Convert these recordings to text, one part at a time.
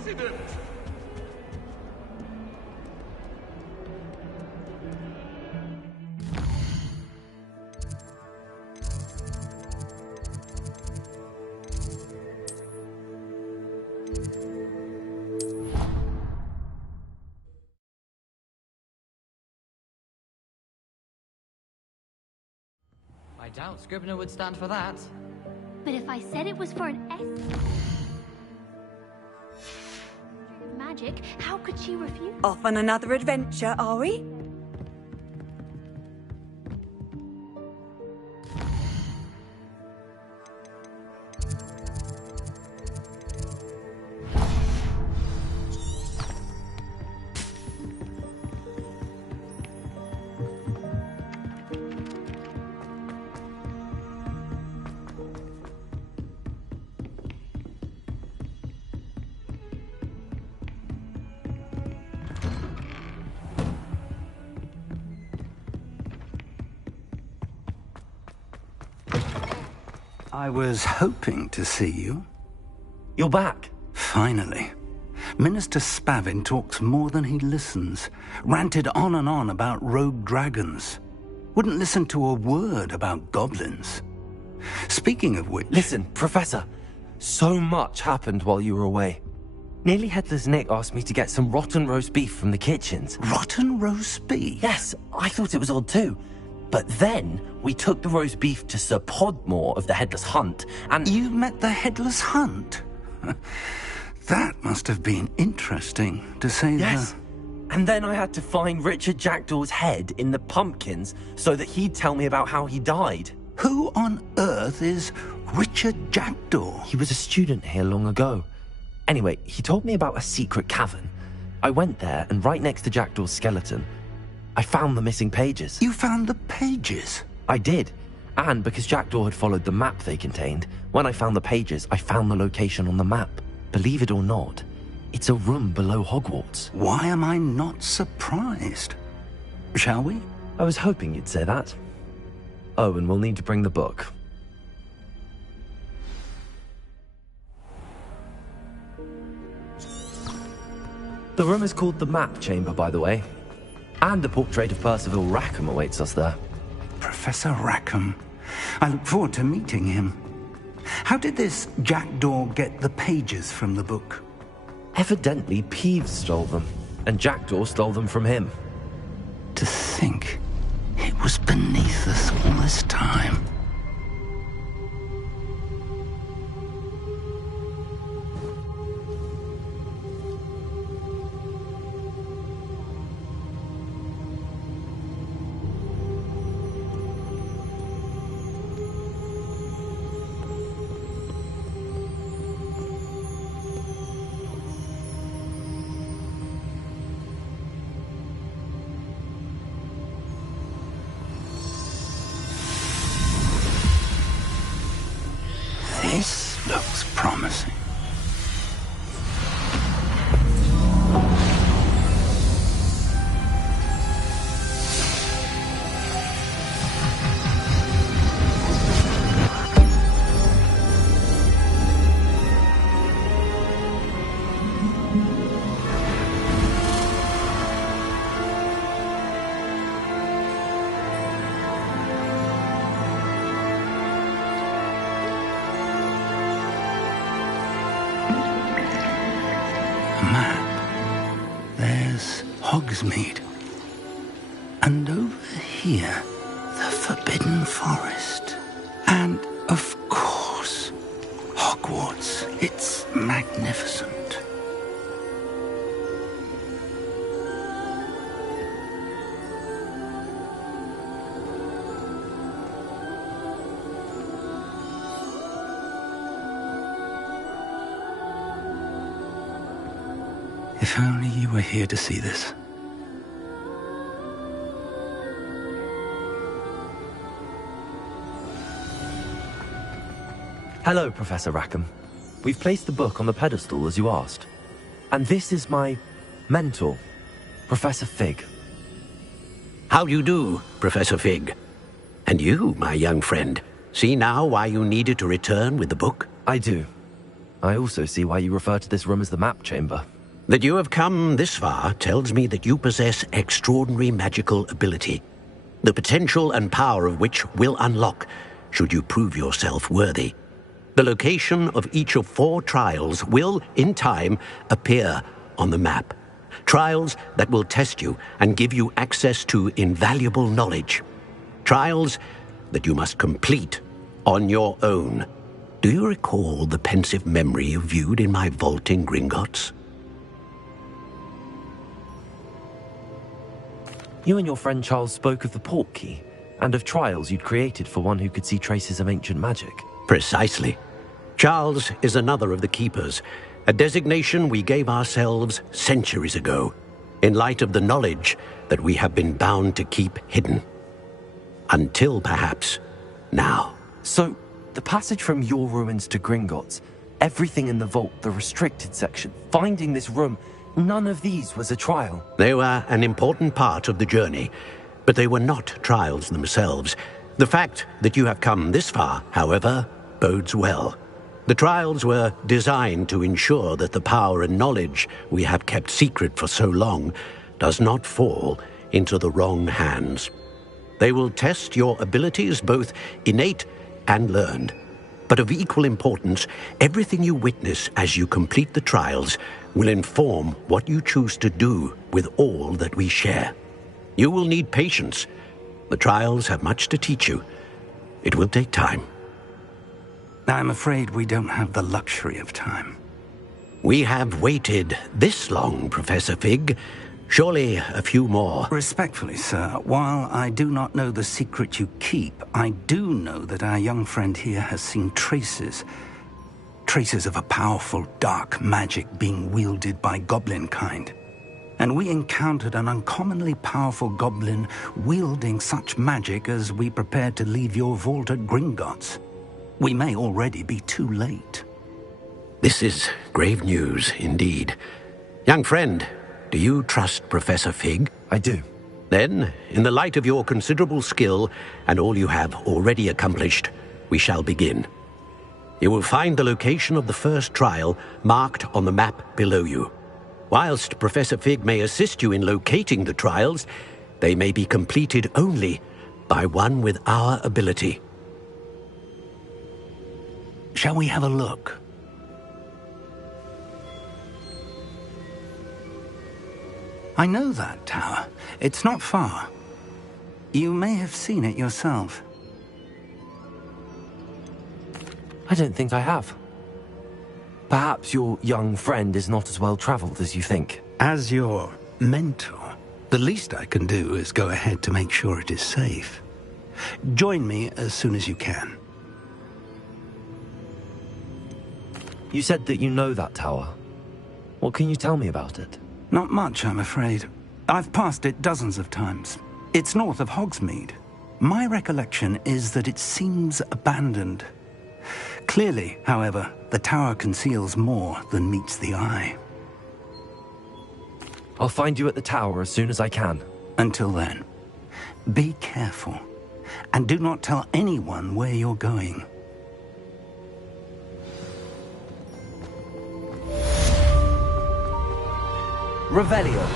accident! I doubt Scribner would stand for that. But if I said it was for an S... magic, how could she refuse? Off on another adventure, are we? I was hoping to see you. You're back. Finally. Minister Spavin talks more than he listens. Ranted on and on about rogue dragons. Wouldn't listen to a word about goblins. Speaking of which... Listen, Professor. So much happened while you were away. Nearly Headless Nick asked me to get some rotten roast beef from the kitchens. Rotten roast beef? Yes, I thought it was odd too. But then, we took the roast beef to Sir Podmore of the Headless Hunt, and... You met the Headless Hunt? That must have been interesting, to say Yes. And then I had to find Richard Jackdaw's head in the pumpkins so that he'd tell me about how he died. Who on earth is Richard Jackdaw? He was a student here long ago. Anyway, he told me about a secret cavern. I went there, and right next to Jackdaw's skeleton, I found the missing pages. You found the pages? I did. And because Jackdaw had followed the map they contained, when I found the pages, I found the location on the map. Believe it or not, it's a room below Hogwarts. Why am I not surprised? Shall we? I was hoping you'd say that. Oh, and we'll need to bring the book. The room is called the Map Chamber, by the way. And a portrait of Percival Rackham awaits us there. Professor Rackham. I look forward to meeting him. How did this Jackdaw get the pages from the book? Evidently, Peeves stole them, and Jackdaw stole them from him. To think it was beneath us all this time. This looks promising. Map. There's Hogsmeade. And over here, the Forbidden Forest. And, of course, Hogwarts. It's magnificent. If only you were here to see this. Hello, Professor Rackham. We've placed the book on the pedestal as you asked. And this is my mentor, Professor Fig. How do you do, Professor Fig? And you, my young friend, see now why you needed to return with the book? I do. I also see why you refer to this room as the map chamber. That you have come this far tells me that you possess extraordinary magical ability, the potential and power of which will unlock should you prove yourself worthy. The location of each of 4 trials will, in time, appear on the map. Trials that will test you and give you access to invaluable knowledge. Trials that you must complete on your own. Do you recall the pensive memory you viewed in my vault in Gringotts? You and your friend Charles spoke of the port key, and of trials you'd created for one who could see traces of ancient magic. Precisely. Charles is another of the Keepers, a designation we gave ourselves centuries ago, in light of the knowledge that we have been bound to keep hidden. Until, perhaps, now. So, the passage from your ruins to Gringotts, everything in the vault, the restricted section, finding this room, none of these was a trial. They were an important part of the journey, but they were not trials themselves. The fact that you have come this far, however, bodes well. The trials were designed to ensure that the power and knowledge we have kept secret for so long does not fall into the wrong hands. They will test your abilities, both innate and learned. But of equal importance, everything you witness as you complete the trials will inform what you choose to do with all that we share. You will need patience. The trials have much to teach you. It will take time. I'm afraid we don't have the luxury of time. We have waited this long, Professor Fig. Surely a few more. Respectfully, sir, while I do not know the secret you keep, I do know that our young friend here has seen traces of a powerful dark magic being wielded by goblin kind. And we encountered an uncommonly powerful goblin wielding such magic as we prepared to leave your vault at Gringotts. We may already be too late. This is grave news indeed. Young friend, do you trust Professor Fig? I do. Then, in the light of your considerable skill and all you have already accomplished, we shall begin. You will find the location of the first trial marked on the map below you. Whilst Professor Fig may assist you in locating the trials, they may be completed only by one with our ability. Shall we have a look? I know that tower. It's not far. You may have seen it yourself. I don't think I have. Perhaps your young friend is not as well traveled as you think. As your mentor, the least I can do is go ahead to make sure it is safe. Join me as soon as you can. You said that you know that tower. What can you tell me about it? Not much, I'm afraid. I've passed it dozens of times. It's north of Hogsmeade. My recollection is that it seems abandoned. Clearly, however, the tower conceals more than meets the eye. I'll find you at the tower as soon as I can. Until then, be careful, and do not tell anyone where you're going. Revelio.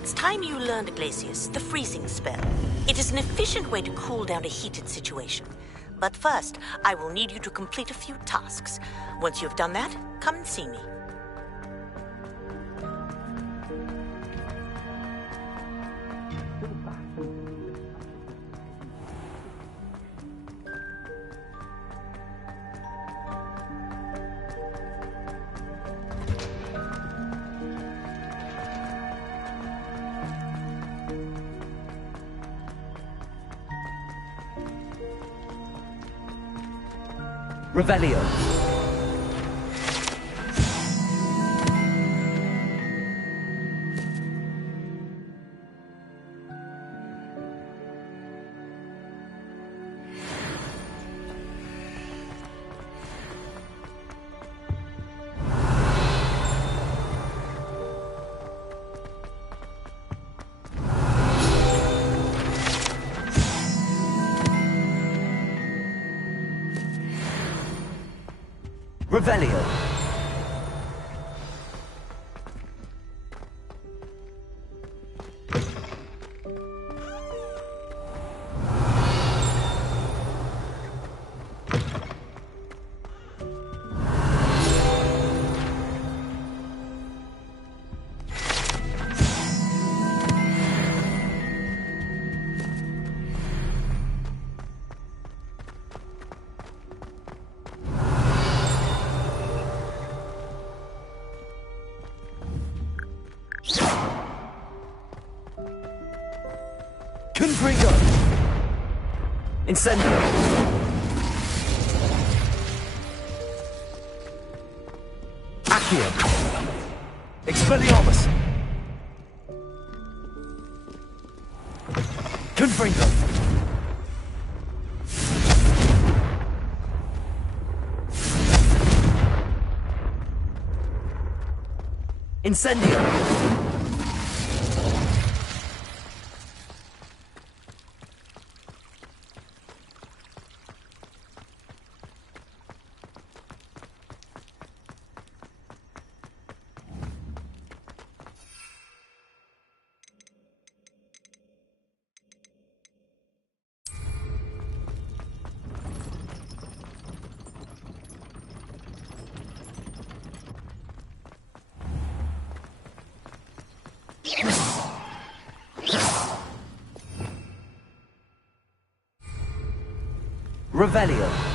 It's time you learned, Glacius, the freezing spell. It is an efficient way to cool down a heated situation. But first, I will need you to complete a few tasks. Once you've done that, come and see me. Revelio. Revelio. Confringo! Incendio! Accio! Expelliarmus! Confringo! Incendio! Revelio.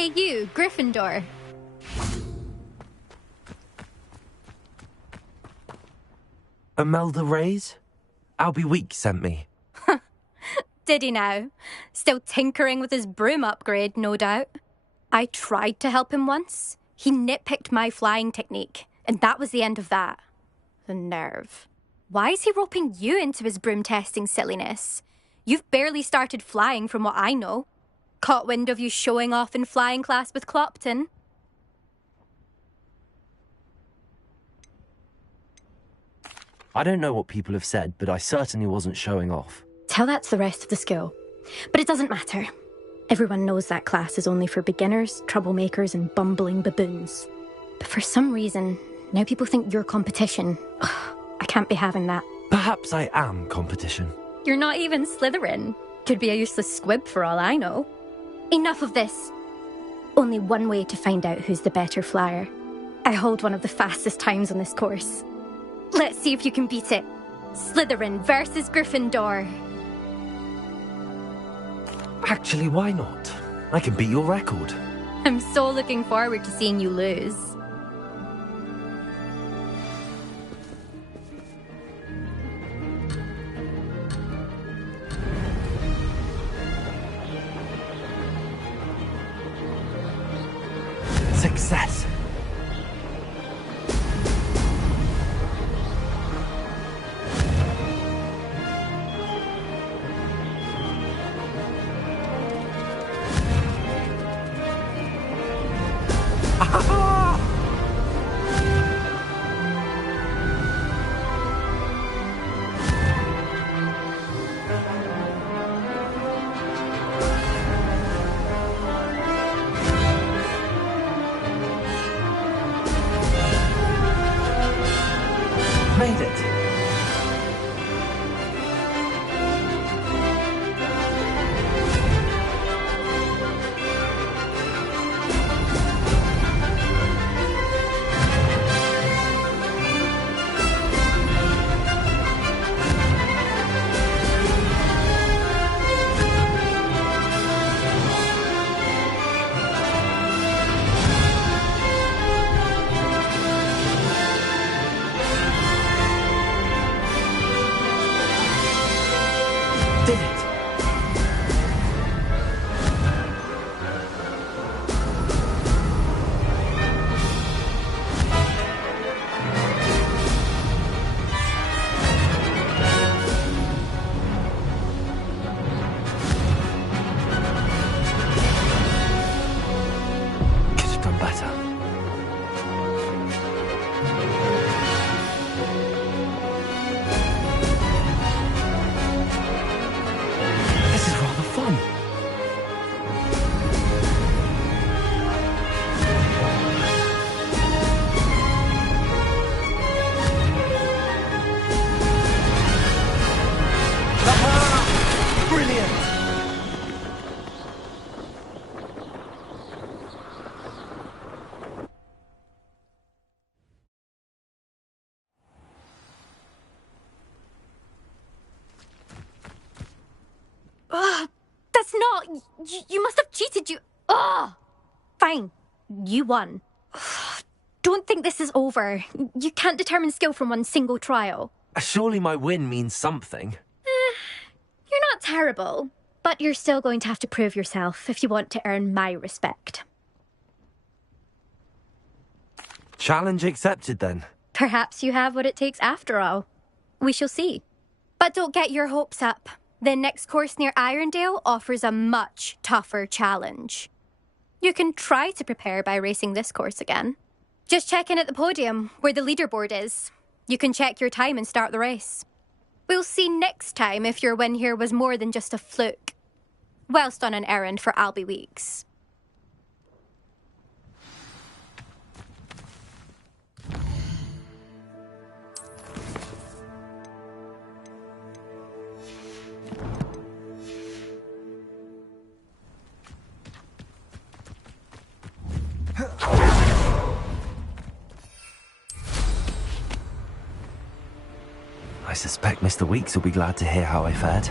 Hey you, Gryffindor. Imelda Reyes? Albie Weeks sent me. Did he now? Still tinkering with his broom upgrade, no doubt. I tried to help him once. He nitpicked my flying technique, and that was the end of that. The nerve. Why is he roping you into his broom testing silliness? You've barely started flying from what I know. Caught wind of you showing off in flying class with Clopton. I don't know what people have said, but I certainly wasn't showing off. Tell that to the rest of the school. But it doesn't matter. Everyone knows that class is only for beginners, troublemakers, and bumbling baboons. But for some reason, now people think you're competition. Ugh, I can't be having that. Perhaps I am competition. You're not even Slytherin. Could be a useless squib for all I know. Enough of this. Only one way to find out who's the better flyer. I hold one of the fastest times on this course. Let's see if you can beat it. Slytherin versus Gryffindor. Actually, why not? I can beat your record. I'm so looking forward to seeing you lose. Success. Made it. Did it. Could have done better. This is rather fun. Aha! Brilliant! Ugh, that's not... You must have cheated, you... Ugh! Fine. You won. Ugh, don't think this is over. You can't determine skill from one single trial. Surely my win means something. You're not terrible, but you're still going to have to prove yourself if you want to earn my respect. Challenge accepted then. Perhaps you have what it takes after all. We shall see. But don't get your hopes up. The next course near Irondale offers a much tougher challenge. You can try to prepare by racing this course again. Just check in at the podium, where the leaderboard is. You can check your time and start the race. We'll see next time if your win here was more than just a fluke. Whilst on an errand for Albie Weeks. I suspect Mr. Weeks will be glad to hear how I fared.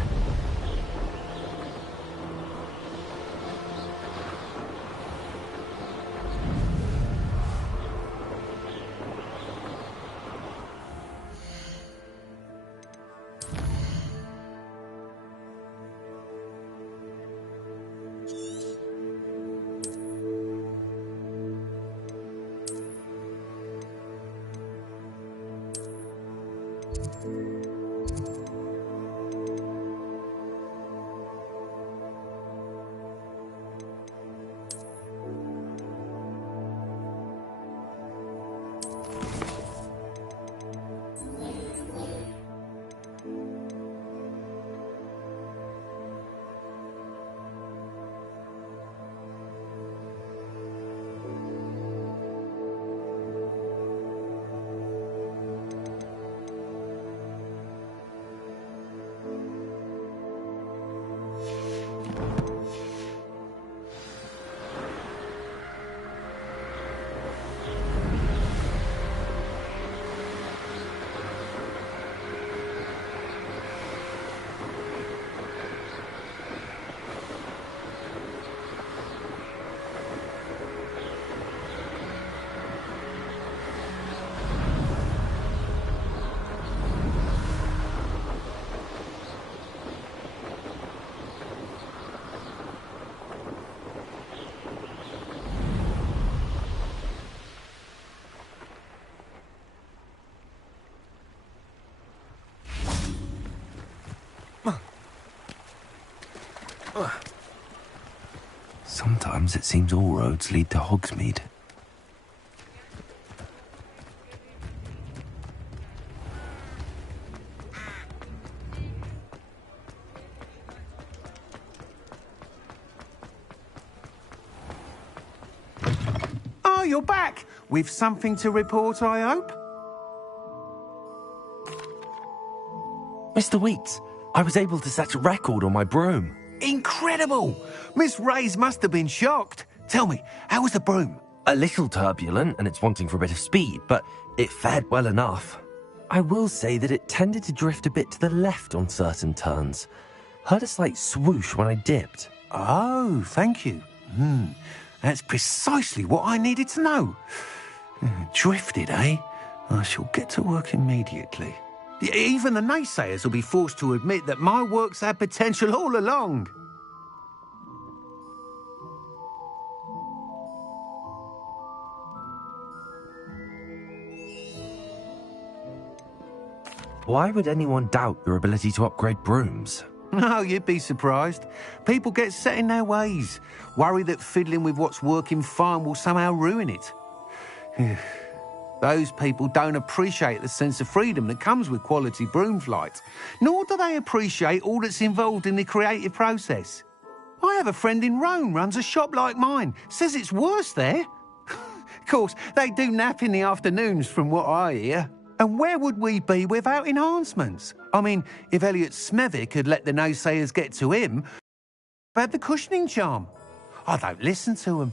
Sometimes it seems all roads lead to Hogsmeade. Oh, you're back! With something to report, I hope? Mr. Weeks, I was able to set a record on my broom. Incredible! Miss Reyes must have been shocked. Tell me, how was the broom? A little turbulent and it's wanting for a bit of speed, but it fared well enough. I will say that it tended to drift a bit to the left on certain turns. Heard a slight swoosh when I dipped. Oh, thank you. That's precisely what I needed to know. Drifted, eh? I shall get to work immediately. Even the naysayers will be forced to admit that my work's had potential all along. Why would anyone doubt your ability to upgrade brooms? No, you'd be surprised. People get set in their ways, worry that fiddling with what's working fine will somehow ruin it. Those people don't appreciate the sense of freedom that comes with quality broom flight, nor do they appreciate all that's involved in the creative process. I have a friend in Rome runs a shop like mine, says it's worse there. Of course, they do nap in the afternoons from what I hear. And where would we be without enhancements? I mean, if Elliot Smethwick had let the naysayers get to him, had the cushioning charm. I don't listen to them.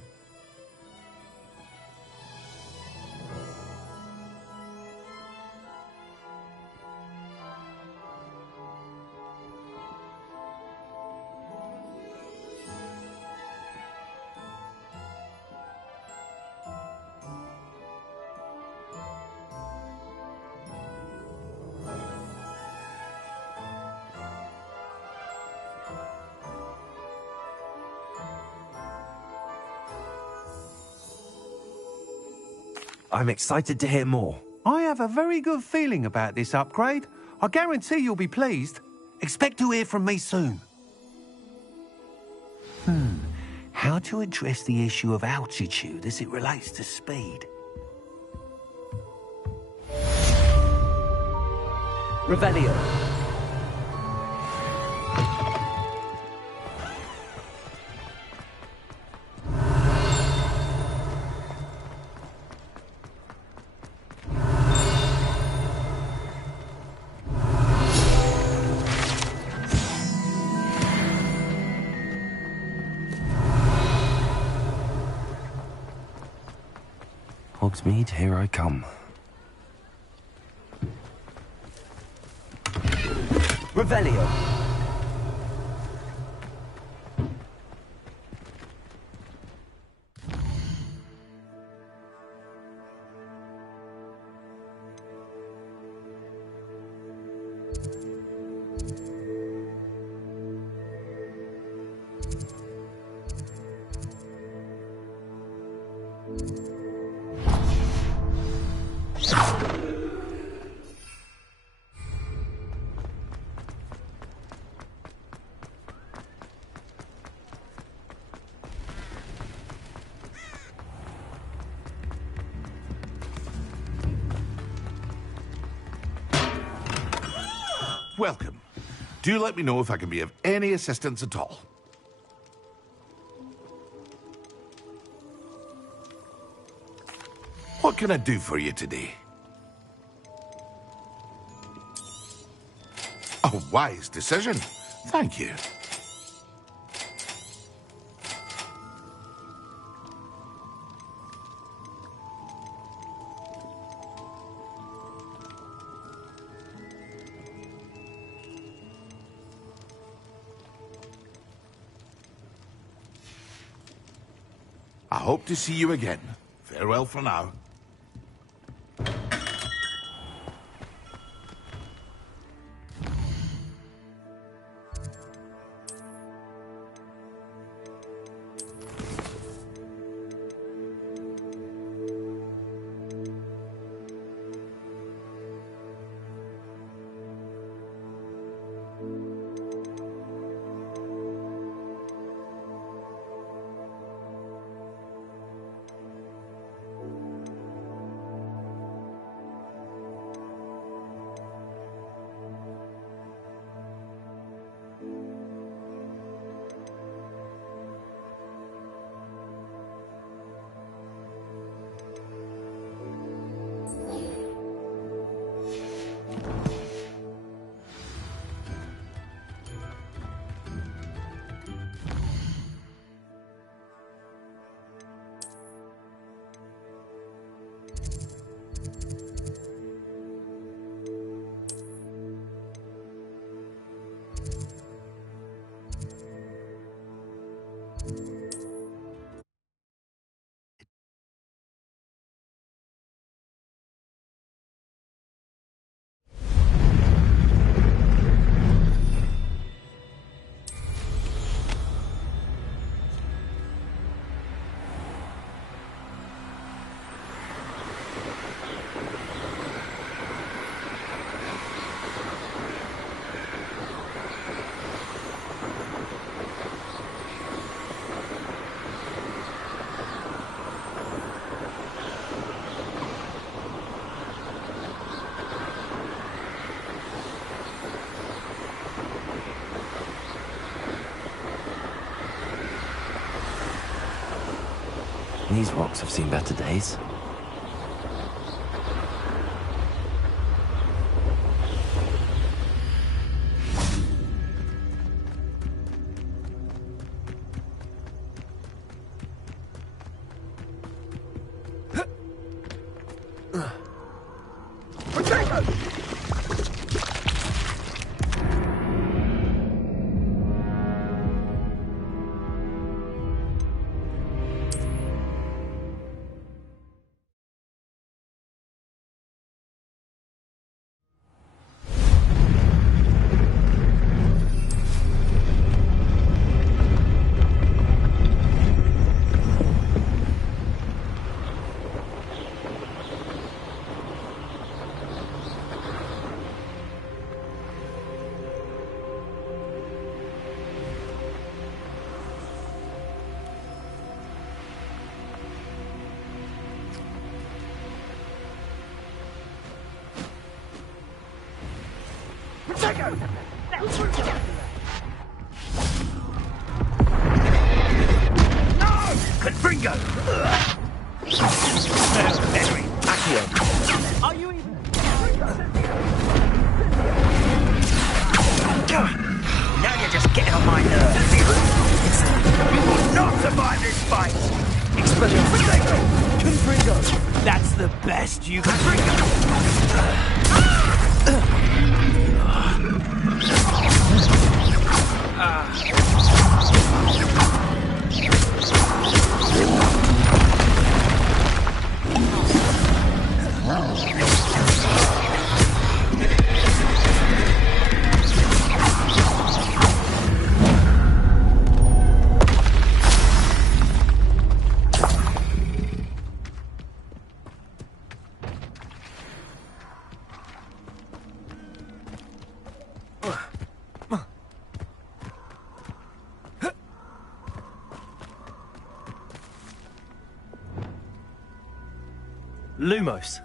I'm excited to hear more. I have a very good feeling about this upgrade. I guarantee you'll be pleased. Expect to hear from me soon. How to address the issue of altitude as it relates to speed? Revelio. Hogsmeade, here I come. Revelio. welcome. Do let me know if I can be of any assistance at all. What can I do for you today? A wise decision. Thank you. I hope to see you again. Farewell for now. These rocks have seen better days. Lumos.